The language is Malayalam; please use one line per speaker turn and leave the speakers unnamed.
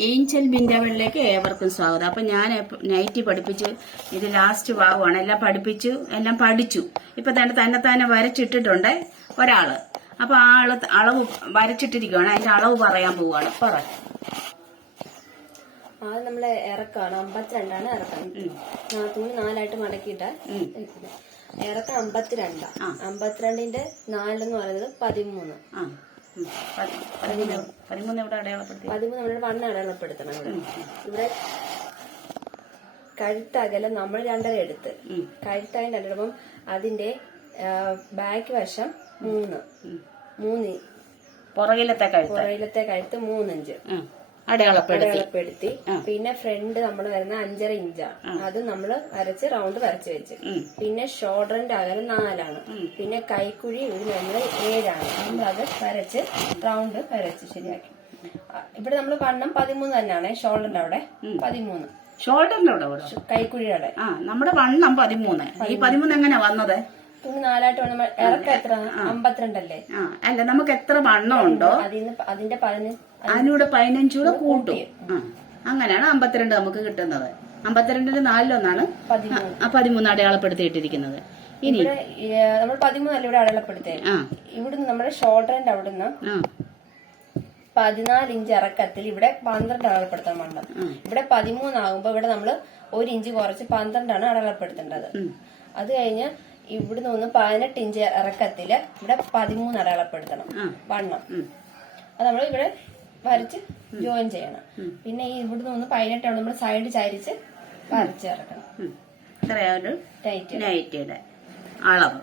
ഏഞ്ചൽ ബിൻഡവളിലേക്ക് ഏവർക്കും സ്വാഗതം. അപ്പം ഞാൻ നൈറ്റി പഠിപ്പിച്ച് ഇത് ലാസ്റ്റ് ഭാഗമാണ്. എല്ലാം പഠിപ്പിച്ചു എല്ലാം പഠിച്ചു. ഇപ്പം തന്നെ തന്നെ തന്നെ വരച്ചിട്ടിട്ടുണ്ട് ഒരാൾ അപ്പം ആ ആൾ അളവ് വരച്ചിട്ടിരിക്കുകയാണ്. അതിന്റെ അളവ് പറയാൻ പോവുകയാണ്. പറ.
അത് നമ്മൾ ഇറക്കാണ്. അമ്പത്തിരണ്ടാണ് ഇറക്കം തുണി നാലായിട്ട് മടക്കിയിട്ട്. ഇറക്കം അമ്പത്തിരണ്ടാ. അമ്പത്തിരണ്ടിന്റെ നാലെന്ന് പറയുന്നത് പതിമൂന്ന്.
പതിമൂന്ന് പതിമൂന്ന് ഇവിടെ അടയാളപ്പെടുത്തി.
പതിമൂന്ന് നമ്മുടെ വണ്ണം അടയാളപ്പെടുത്തണം ഇവിടെ. ഇവിടെ കഴുത്തകലം നമ്മൾ രണ്ടര എടുത്ത്. കഴുത്തായി രണ്ടിടുമ്പം അതിന്റെ ബാക്ക് വശം മൂന്ന്. മൂന്ന്.
പുറകിലത്തെ കഴുത്ത്.
പുറകിലത്തെ കഴുത്ത് മൂന്നിഞ്ച്.
അടയാളപ്പെടുത്തി.
പിന്നെ ഫ്രണ്ട് നമ്മൾ വരുന്ന അഞ്ചര ഇഞ്ചാണ് അത് നമ്മൾ വരച്ച് റൗണ്ട് വരച്ച് വെച്ച്. പിന്നെ ഷോൾഡറിന്റെ അകലം നാലാണ്. പിന്നെ കൈക്കുഴി ഒരു നമ്മൾ ഏഴാണ്. നമ്മൾ അത് വരച്ച് റൗണ്ട് വരച്ച് ശരിയാക്കി. ഇവിടെ നമ്മൾ വണ്ണം പതിമൂന്ന് തന്നെയാണ് ഷോൾഡറിന്റെ അവിടെ. പതിമൂന്ന്.
ഷോൾഡറിന്റെ അവിടെ
കൈക്കുഴിയുടെ അവിടെ.
ആ നമ്മുടെ വണ്ണം പതിമൂന്ന്. ഈ പതിമൂന്ന് എങ്ങനെയാ വന്നത്?
തുണി നാലായിട്ട് വേണം. നമ്മൾ ഇറക്കം എത്ര? അമ്പത്തിരണ്ടല്ലേ?
ആ അല്ല നമുക്ക് എത്ര വണ്ണം ഉണ്ടോ?
അതിന്ന് അതിന്റെ
അതിനൂടെ പതിനഞ്ചൂടെ കൂട്ടും. ആ അങ്ങനെയാണ് അമ്പത്തിരണ്ട് നമുക്ക് കിട്ടുന്നത്. അമ്പത്തിരണ്ടിന്റെ നാലിലൊന്നാണ്.
പതിമൂന്ന്.
അടയാളപ്പെടുത്തിയിട്ടിരിക്കുന്നത്. ഇനി
നമ്മൾ പതിമൂന്നല്ല ഇവിടെ അടയാളപ്പെടുത്തിയത്? ഇവിടുന്ന് നമ്മുടെ ഷോൾഡറിന്റെ അവിടുന്ന് പതിനാല് ഇഞ്ച് ഇറക്കത്തിൽ ഇവിടെ പന്ത്രണ്ട് അടയാളപ്പെടുത്തണം വേണ്ടത് ഇവിടെ പതിമൂന്നാകുമ്പോ ഇവിടെ നമ്മൾ ഒരു ഇഞ്ച് കുറച്ച് പന്ത്രണ്ടാണ് അടയാളപ്പെടുത്തേണ്ടത്. അത് കഴിഞ്ഞ് ഇവിടുന്ന് ഒന്ന് പതിനെട്ട് ഇഞ്ച് ഇറക്കത്തിൽ ഇവിടെ പതിമൂന്ന് അടയാളപ്പെടുത്തണം. വണ്ണം. അത് നമ്മൾ ഇവിടെ വരച്ച് ജോയിൻ ചെയ്യണം. പിന്നെ ഈ ഇവിടുന്ന് ഒന്ന് പതിനെട്ട് നമ്മൾ സൈഡ് ചരിച്ച് വരച്ച് ഇറക്കണം. ടൈറ്റ്
നൈറ്റിയുടെ അളവ്.